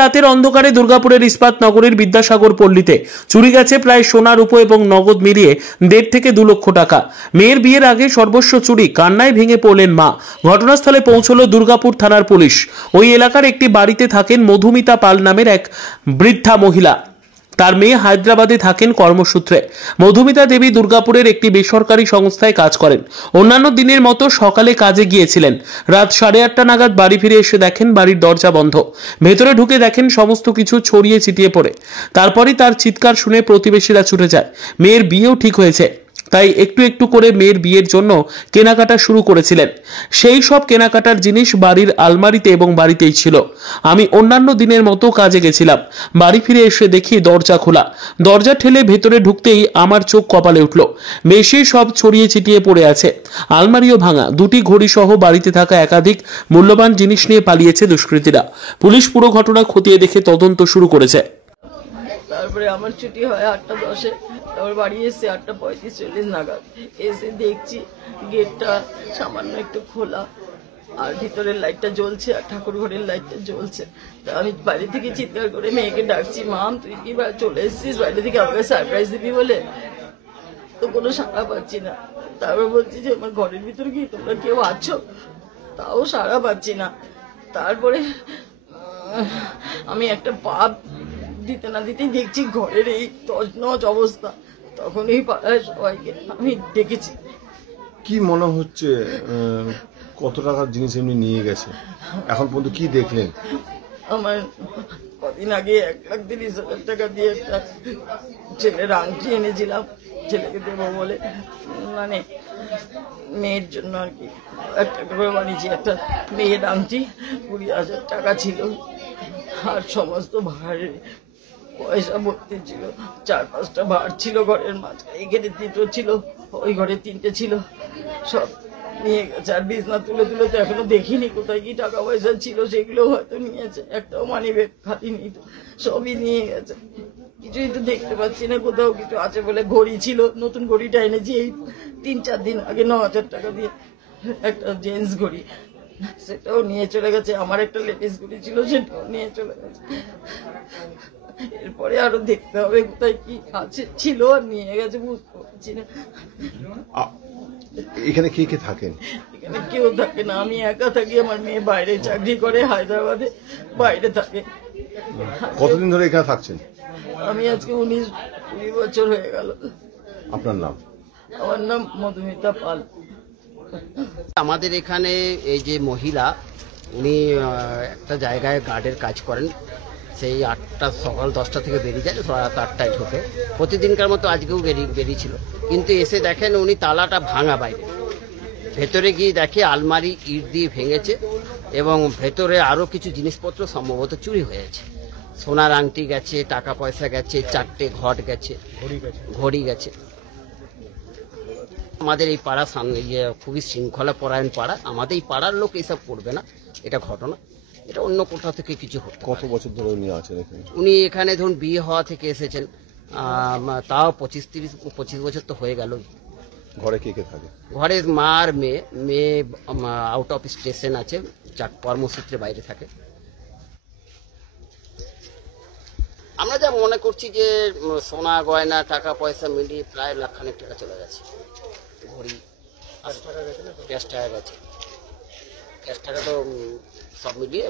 রাতের অন্ধকারে দুর্গাপুরের ইস্পাত নগরীর বিদ্যাসাগর পল্লীতে চুরি গেছে প্রায় সোনা রূপো এবং নগদ মিলিয়ে 1.5 থেকে 2 লক্ষ টাকা। মেয়ের বিয়ের আগে সর্বস্ব চুরি, কান্নায় ভেঙে পড়লেন মা। ঘটনাস্থলে পৌঁছলো দুর্গাপুর থানার পুলিশ। ওই এলাকার একটি বাড়িতে থাকেন মধুমিতা পাল নামের এক বৃদ্ধা মহিলা। তার মেয়ে হায়দ্রাবাদে থাকেন কর্মসূত্রে। মধুমিতা দেবী দুর্গাপুরের একটি বেসরকারি সংস্থায় কাজ করেন। অন্যান্য দিনের মতো সকালে কাজে গিয়েছিলেন। রাত 8:30 নাগাদ বাড়ি ফিরে এসে দেখেন বাড়ির দরজা বন্ধ। ভেতরে ঢুকে দেখেন সমস্ত কিছু ছড়িয়ে ছিটিয়ে পড়ে। তারপরই তার চিৎকার শুনে প্রতিবেশীরা ছুটে যায়। মেয়ের বিয়েও ঠিক হয়েছে, তাই একটু একটু করে মেয়ের বিয়ের জন্য কেনাকাটা শুরু করেছিলেন। সেই সব কেনাকাটার জিনিস বাড়ির আলমারিতে এবং বাড়িতেই ছিল। আমি অন্যান্য দিনের মতো কাজে গেছিলাম। বাড়ি ফিরে এসে দেখি দরজা খোলা। দরজা ঠেলে ভেতরে ঢুকতেই আমার চোখ কপালে উঠল। বেশি সব ছড়িয়ে ছিটিয়ে পড়ে আছে। আলমারিও ভাঙা। 2টি ঘড়ি সহ বাড়িতে থাকা একাধিক মূল্যবান জিনিস নিয়ে পালিয়েছে দুষ্কৃতীরা। পুলিশ পুরো ঘটনা খতিয়ে দেখে তদন্ত শুরু করেছে। তারপরে আমার ছুটি হয় 8:10-এ, তারপর বাড়ি এসে 8:35-40 নাগাদ এসে দেখছি গেটটা সামান্য একটু খোলা আর ভিতরের লাইটটা জ্বলছে আর ঠাকুর ঘরের লাইটটা জ্বলছে। তা আমি বাড়ি থেকে চিৎকার করে মেয়েকে ডাকছি, মাম তুই কি চলে এসেছিস বাইরে থেকে আমাকে সারপ্রাইজ দিবি বলে? তো কোনো সাড়া পাচ্ছি না। তারপর বলছি যে আমার ঘরের ভিতরে কি তোমরা কেউ আছো? তাও সাড়া পাচ্ছি না। তারপরে আমি একটা পাপ দিতে না দিতেই দেখছি ঘরের এই তছনছ অবস্থা। তখন এই পাড়ায় সবাইকে আমি ডেকেছি। কি মনে হচ্ছে কত টাকার জিনিস এমনি নিয়ে গেছে? এখন পর্যন্ত কি দেখলেন? আমার কদিন আগে 1,30,000 টাকা দিয়ে একটা ছেলের আংটি এনেছিলাম, ছেলেকে দেবো বলে, মানে মেয়ের জন্য আর কি। একটা করে বানিয়েছি একটা মেয়ের আংটি, 20,000 টাকা ছিল আর সমস্ত ভাড়ের পয়সা ভর্তি ছিল। 4-5টা ভাড় ছিল ঘরের মাঝখানে, এখানে 2টো ছিল, ওই ঘরে 3টে ছিল, সব নিয়ে গেছে। আর বিছনা তুলে তুলে তো এখনো দেখিনি কোথায় কি টাকা পয়সা ছিল, সেগুলো হয়তো নিয়েছে। একটাও মানি ব্যাগ খালি নেই, তো সবই নিয়ে গেছে। কিছুই তো দেখতে পাচ্ছি না কোথাও কিছু আছে বলে। ঘড়ি ছিল, নতুন ঘড়িটা এনেছি এই 3-4 দিন আগে 9,000 টাকা দিয়ে, একটা জেন্টস ঘড়ি, সেটাও নিয়ে চলে গেছে। আমার একটা লেডিস ঘড়ি ছিল, সেটাও নিয়ে চলে গেছে। এরপরে আরো দেখতে হবে কোথায় কি আছে, ছিল আর নিয়ে গেছে, বুঝতে পারছি না। এখানে কে কে থাকেন? এখানে কেউ থাকে না, আমি একা থাকি। আমার মেয়ে বাইরে চাকরি করে, হায়দ্রাবাদে বাইরে থাকে। কতদিন ধরে এখানে থাকছেন? আমি আজকে 19-20 বছর হয়ে গেল। আপনার নাম? আমার নাম মধুমিতা পাল। আমাদের এখানে এই যে মহিলা, উনি একটা জায়গায় গার্ডের কাজ করেন। সেই 8টা সকাল 10টা থেকে বেরিয়ে যায়, রাত 8টায় ঢোকে। প্রতিদিনকার মতো আজকেও বেরিয়েছিল, কিন্তু এসে দেখেন উনি তালাটা ভাঙা বাইরে। ভেতরে গিয়ে দেখে আলমারি ইট দিয়ে ভেঙেছে এবং ভেতরে আরও কিছু জিনিসপত্র সম্ভবত চুরি হয়েছে। সোনার আংটি গেছে, টাকা পয়সা গেছে, 4টে ঘট গেছে, ঘড়ি গেছে। আমাদের এই পাড়া খুবই শৃঙ্খলা পরায়ণ পাড়া। আমাদের এই পাড়ার লোক এইসব করবে না, এটা ঘটনা। এটা অন্য কোথাও থেকে কিছু হতো। কত বছর ধরে উনি আছেন এখানে? উনি এখানে ধরুন বিয়ে হওয়া থেকে এসেছেন, তাও 25 বছর তো হয়ে গেল। ঘরে কে কে থাকে? ঘরে মা আর মেয়ে। মেয়ে আউট অফ স্টেশন আছে, কর্মসূত্রে বাইরে থাকে। আমরা যা মনে করছি যে সোনা গয়না টাকা পয়সা মিলিয়ে প্রায় 1.5 লাখ টাকা চলে গেছে। ঘড়ি, ক্যাশ টাকা গেছে। ক্যাশ টাকা তো সব মিলিয়ে